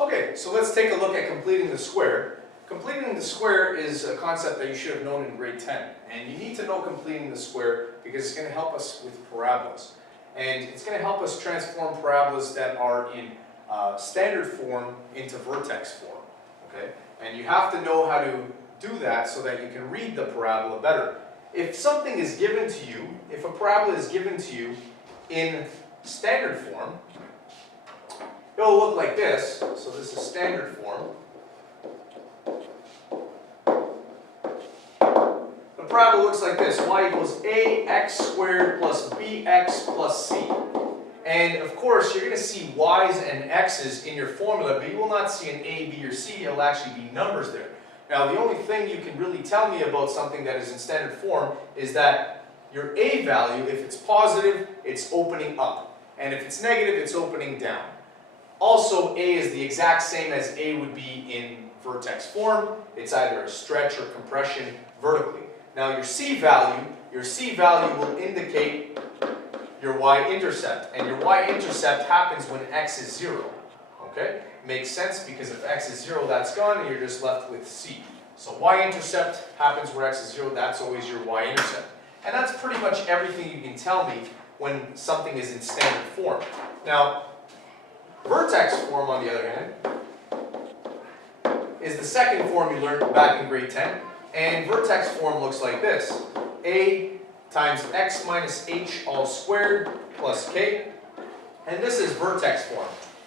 Okay, so let's take a look at completing the square. Completing the square is a concept that you should have known in grade 10. And you need to know completing the square because it's going to help us with parabolas. And it's going to help us transform parabolas that are in standard form into vertex form. Okay? And you have to know how to do that so that you can read the parabola better. If something is given to you, if a parabola is given to you in standard form, it'll look like this. So this is standard form. The parabola looks like this. Y equals ax squared plus bx plus c. And of course, you're going to see y's and x's in your formula, but you will not see an a, b, or c. It'll actually be numbers there. Now, the only thing you can really tell me about something that is in standard form is that your a value, if it's positive, it's opening up. And if it's negative, it's opening down. Also, a is the exact same as a would be in vertex form. It's either a stretch or compression vertically. Now, your c value will indicate your y-intercept. And your y-intercept happens when x is 0. Okay? Makes sense because if x is 0, that's gone, and you're just left with c. So y-intercept happens where x is 0, that's always your y-intercept. And that's pretty much everything you can tell me when something is in standard form. Now, vertex form, on the other hand, is the second form you learned back in grade 10. And vertex form looks like this. A times x minus h all squared plus k. And this is vertex form.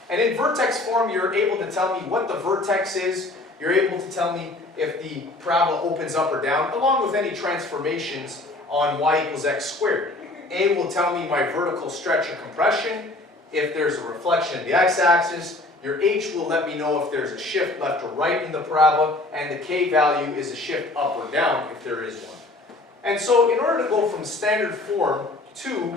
And in vertex form, you're able to tell me what the vertex is. You're able to tell me if the parabola opens up or down, along with any transformations on y equals x squared. A will tell me my vertical stretch or compression. If there's a reflection of the x-axis, your h will let me know if there's a shift left or right in the parabola, and the k value is a shift up or down if there is one. And so in order to go from standard form to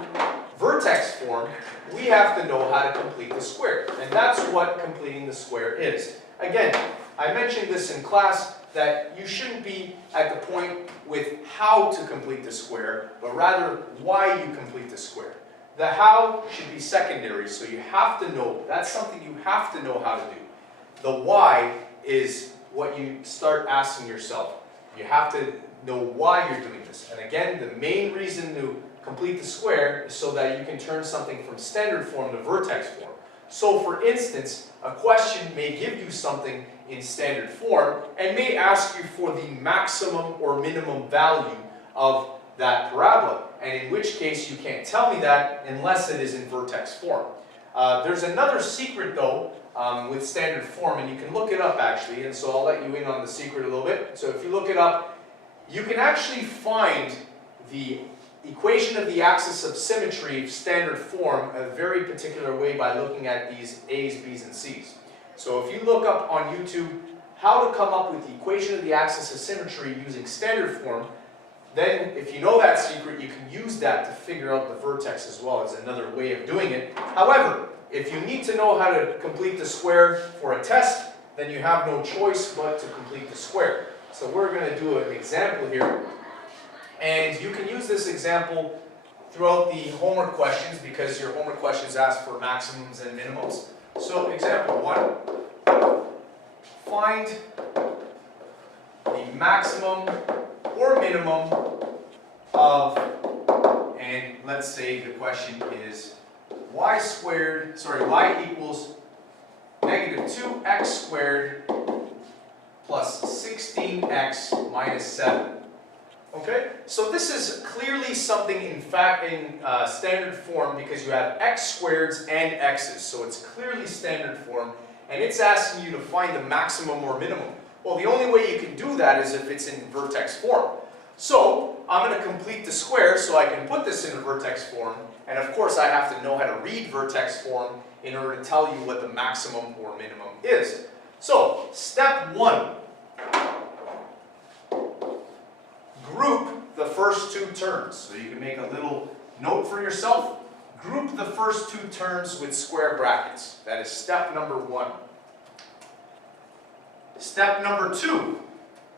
vertex form, we have to know how to complete the square. And that's what completing the square is. Again, I mentioned this in class that you shouldn't be at the point with how to complete the square, but rather why you complete the square. The how should be secondary, so you have to know. That's something you have to know how to do. The why is what you start asking yourself. You have to know why you're doing this. And again, the main reason to complete the square is so that you can turn something from standard form to vertex form. So for instance, a question may give you something in standard form and may ask you for the maximum or minimum value of that parabola. And in which case you can't tell me that unless it is in vertex form. There's another secret though with standard form, and you can look it up actually, and so I'll let you in on the secret a little bit. So if you look it up, you can actually find the equation of the axis of symmetry of standard form a very particular way by looking at these A's, B's, and C's. So if you look up on YouTube how to come up with the equation of the axis of symmetry using standard form, then if you know that secret, you can use that to figure out the vertex as well as another way of doing it. However, if you need to know how to complete the square for a test, then you have no choice but to complete the square. So we're going to do an example here. And you can use this example throughout the homework questions because your homework questions ask for maximums and minimums. So example 1, find the maximum or minimum of, and let's say the question is y equals negative 2x squared plus 16x minus 7. Okay, so this is clearly something in standard form because you have x squareds and x's, so it's clearly standard form, and it's asking you to find the maximum or minimum. Well, the only way you can do that is if it's in vertex form. So I'm going to complete the square so I can put this in a vertex form, and of course I have to know how to read vertex form in order to tell you what the maximum or minimum is. So step 1. Group the first two terms. So you can make a little note for yourself. Group the first two terms with square brackets. That is step number 1. Step number 2.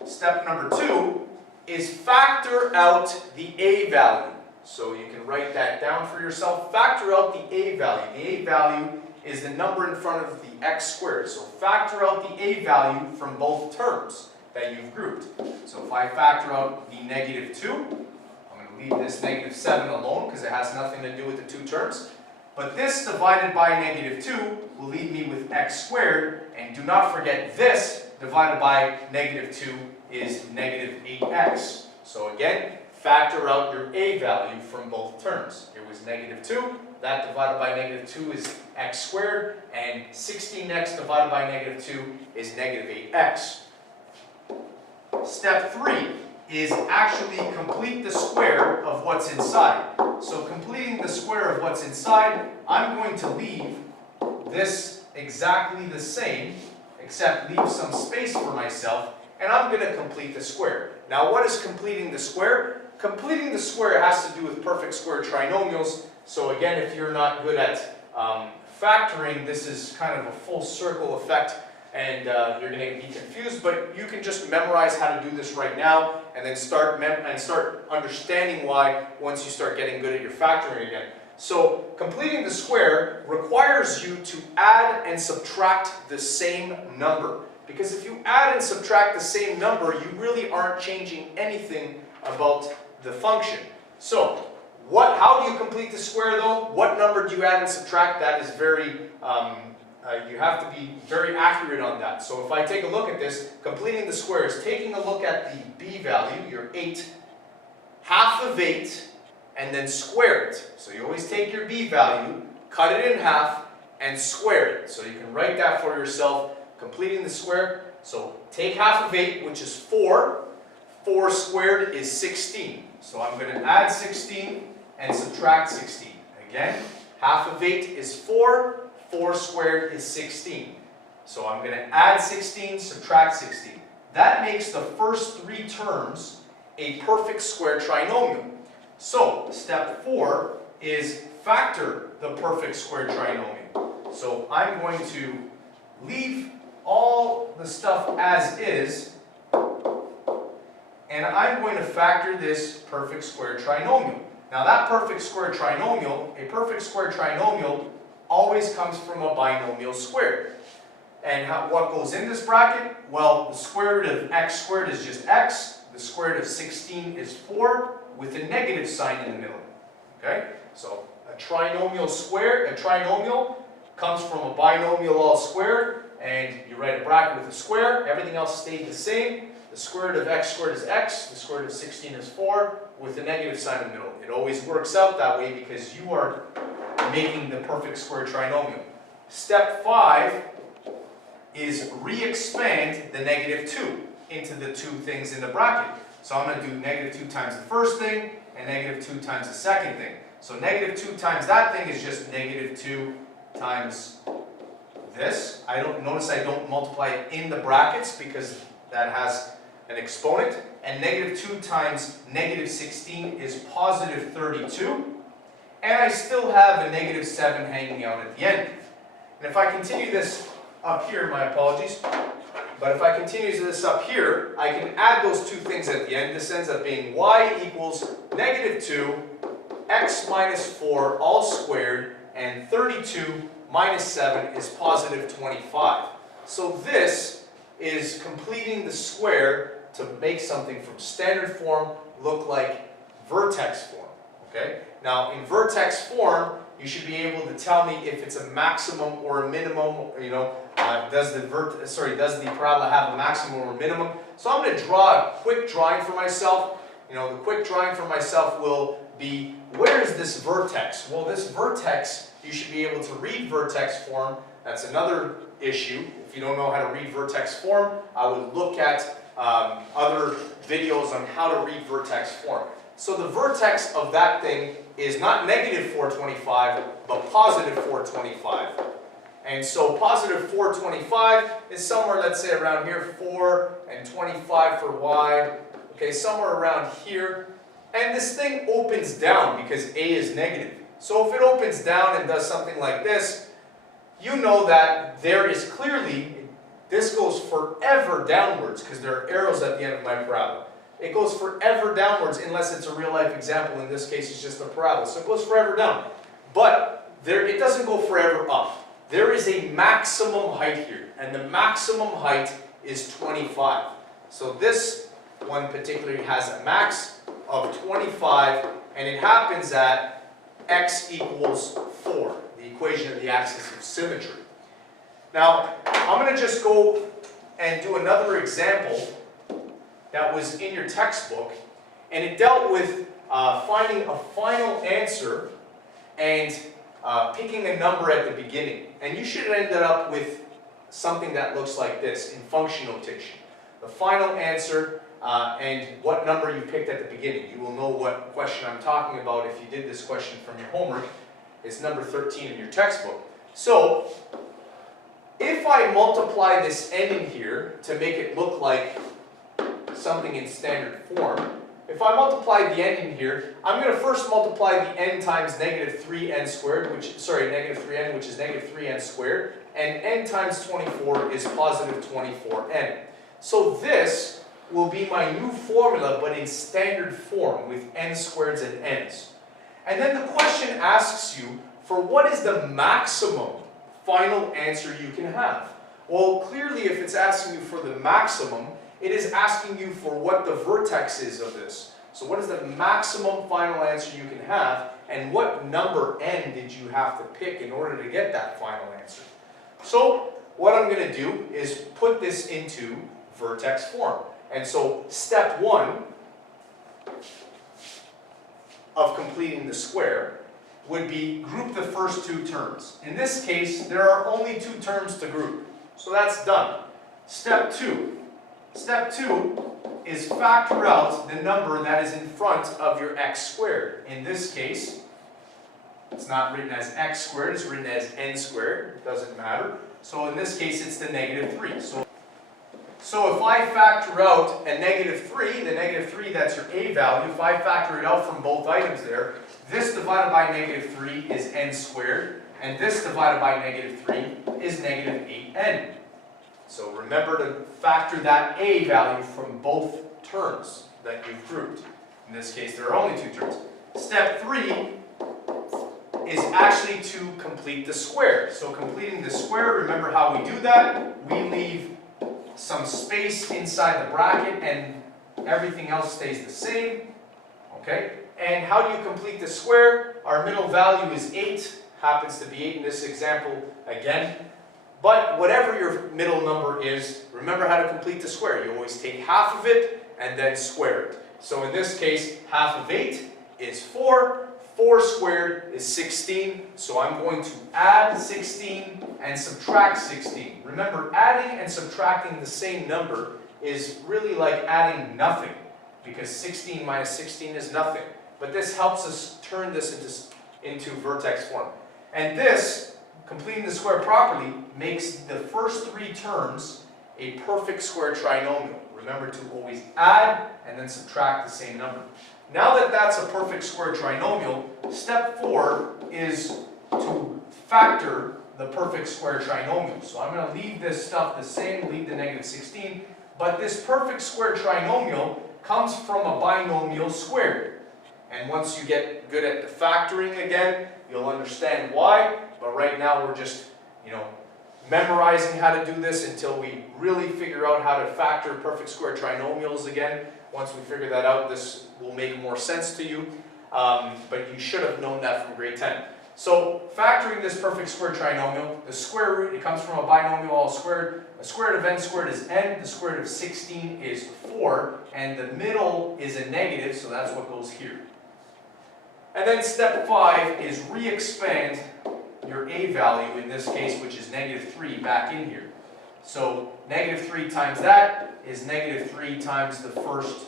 Step number 2 is factor out the a value. So you can write that down for yourself. Factor out the a value. The a value is the number in front of the x squared. So factor out the a value from both terms that you've grouped. So if I factor out the negative 2, I'm going to leave this negative 7 alone because it has nothing to do with the two terms. But this divided by negative 2 will leave me with x squared, and do not forget this divided by negative 2 is negative 8x. So again, factor out your a value from both terms. It was negative 2, that divided by negative 2 is x squared, and 16x divided by negative 2 is negative 8x. Step 3 is actually complete the square of what's inside. So completing the square of what's inside, I'm going to leave this exactly the same, except leave some space for myself, and I'm going to complete the square. Now what is completing the square? Completing the square has to do with perfect square trinomials. So again, if you're not good at factoring, this is kind of a full circle effect, and you're going to be confused, but you can just memorize how to do this right now, and then start understanding why once you start getting good at your factoring again. So completing the square requires you to add and subtract the same number. Because if you add and subtract the same number, you really aren't changing anything about the function. So how do you complete the square though? What number do you add and subtract? That is very, you have to be very accurate on that. So if I take a look at this, completing the square is taking a look at the b value, your 8, half of 8, and then square it. So you always take your b value, cut it in half, and square it. So you can write that for yourself, completing the square. So take half of 8, which is 4. 4 squared is 16. So I'm going to add 16 and subtract 16. Again, half of 8 is 4. 4 squared is 16. So I'm going to add 16, subtract 16. That makes the first 3 terms a perfect square trinomial. So step 4 is factor the perfect square trinomial. So I'm going to leave all the stuff as is, and I'm going to factor this perfect square trinomial. Now that perfect square trinomial, a perfect square trinomial always comes from a binomial squared. And what goes in this bracket? Well, the square root of x squared is just x. The square root of 16 is 4 with a negative sign in the middle. Okay? So a trinomial comes from a binomial all squared, and you write a bracket with a square. Everything else stayed the same. The square root of x squared is x. The square root of 16 is 4 with a negative sign in the middle. It always works out that way because you are making the perfect square trinomial. Step 5 is re-expand the negative 2 into the 2 things in the bracket. So I'm going to do negative 2 times the first thing and negative 2 times the second thing. So negative 2 times that thing is just negative 2 times this. Notice I don't multiply it in the brackets because that has an exponent. And negative 2 times negative 16 is positive 32. And I still have a negative 7 hanging out at the end. And if I continue this up here, my apologies, but if I continue this up here, I can add those 2 things at the end. This ends up being y equals negative 2, x minus 4 all squared, and 32 minus 7 is positive 25. So this is completing the square to make something from standard form look like vertex form. Okay? Now in vertex form, you should be able to tell me if it's a maximum or a minimum. You know, does the parabola have a maximum or a minimum? So I'm going to draw a quick drawing for myself. You know, the quick drawing for myself will be, where is this vertex? Well, this vertex, you should be able to read vertex form. That's another issue. If you don't know how to read vertex form, I would look at other videos on how to read vertex form. So the vertex of that thing is not negative 425, but positive 425. And so positive 425 is somewhere, let's say around here, 4 and 25 for y. Okay, somewhere around here. And this thing opens down because a is negative. So if it opens down and does something like this, you know that there is clearly, this goes forever downwards because there are arrows at the end of my parabola. It goes forever downwards unless it's a real life example. In this case, it's just a parabola. So it goes forever down. But it doesn't go forever up. there is a maximum height here, and the maximum height is 25. So this one particularly has a max of 25, and it happens at x equals 4, the equation of the axis of symmetry. Now, I'm going to just go and do another example that was in your textbook, and it dealt with finding a final answer and picking a number at the beginning. And you should end up with something that looks like this in function notation. The final answer and what number you picked at the beginning. You will know what question I'm talking about if you did this question from your homework. It's number 13 in your textbook. So, if I multiply this n in here to make it look like something in standard form, if I multiply the n in here, I'm going to first multiply the n times negative 3n squared, negative 3n, which is negative 3n squared, and n times 24 is positive 24n. So this will be my new formula, but in standard form with n squareds and n's. And then the question asks you for what is the maximum final answer you can have. Well, clearly if it's asking you for the maximum, it is asking you for what the vertex is of this. So what is the maximum final answer you can have, and what number n did you have to pick in order to get that final answer? So what I'm going to do is put this into vertex form. And so step 1 of completing the square would be group the first two terms. In this case, there are only two terms to group. So that's done. Step 2. Step 2 is factor out the number that is in front of your x squared. In this case, it's not written as x squared, it's written as n squared. It doesn't matter. So in this case, it's the negative 3. So if I factor out a negative 3, the negative 3, that's your a value, if I factor it out from both items there, this divided by negative 3 is n squared, and this divided by negative 3 is negative 8n. So remember to factor that a value from both terms that you've grouped. In this case, there are only two terms. Step 3 is actually to complete the square. So completing the square, remember how we do that? We leave some space inside the bracket and everything else stays the same. Okay? And how do you complete the square? Our middle value is 8, happens to be 8 in this example again. But whatever your middle number is, remember how to complete the square. You always take half of it and then square it. So in this case, half of 8 is 4. 4 squared is 16. So I'm going to add 16 and subtract 16. Remember, adding and subtracting the same number is really like adding nothing, because 16 minus 16 is nothing. But this helps us turn this into vertex form. And this, completing the square properly, makes the first three terms a perfect square trinomial. Remember to always add and then subtract the same number. Now that that's a perfect square trinomial, step 4 is to factor the perfect square trinomial. So I'm going to leave this stuff the same, leave the negative 16, but this perfect square trinomial comes from a binomial squared. And once you get good at the factoring again, you'll understand why. But right now we're just, memorizing how to do this until we really figure out how to factor perfect square trinomials again. Once we figure that out, this will make more sense to you. But you should have known that from grade 10. So factoring this perfect square trinomial, the square root, it comes from a binomial all squared. The square root of n squared is n, the square root of 16 is 4, and the middle is a negative, so that's what goes here. And then step 5 is re-expand your a value, in this case, which is negative 3, back in here. So negative 3 times that is negative 3 times the first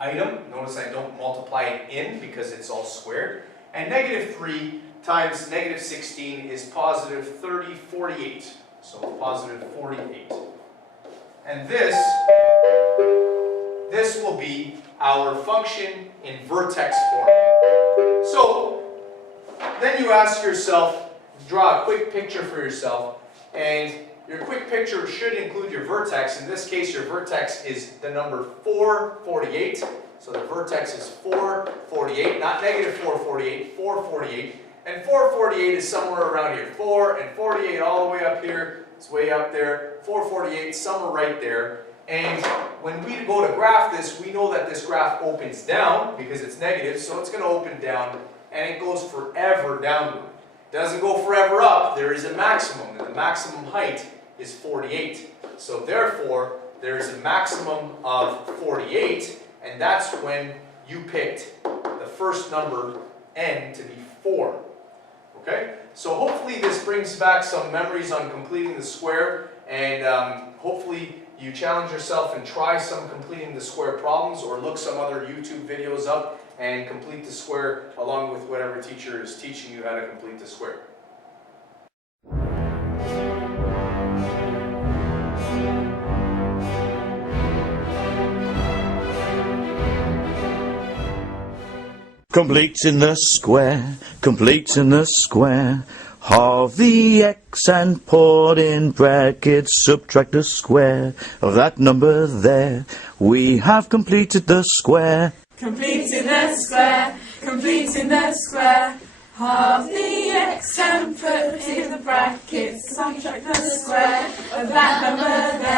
item. Notice I don't multiply it in because it's all squared. And negative 3 times negative 16 is positive 48. So positive 48. And this will be our function in vertex form. So then you ask yourself, draw a quick picture for yourself, and your quick picture should include your vertex. In this case, your vertex is the number 448. So the vertex is 448, not negative 448, 448. And 448 is somewhere around here. 4 and 48 all the way up here. It's way up there. 448, somewhere right there. And when we go to graph this, we know that this graph opens down because it's negative, so it's going to open down, and it goes forever downward. It doesn't go forever up. There is a maximum, and the maximum height is 48. So therefore, there is a maximum of 48, and that's when you picked the first number, n, to be 4. Okay? So hopefully this brings back some memories on completing the square, and hopefully you challenge yourself and try some completing the square problems, or look some other YouTube videos up and complete the square along with whatever teacher is teaching you how to complete the square. Completing the square, completing the square. Halve the x and put in brackets, subtract the square of that number there. We have completed the square. Completing the square, completing the square. Halve the x and put in the brackets, subtract the square of that number there.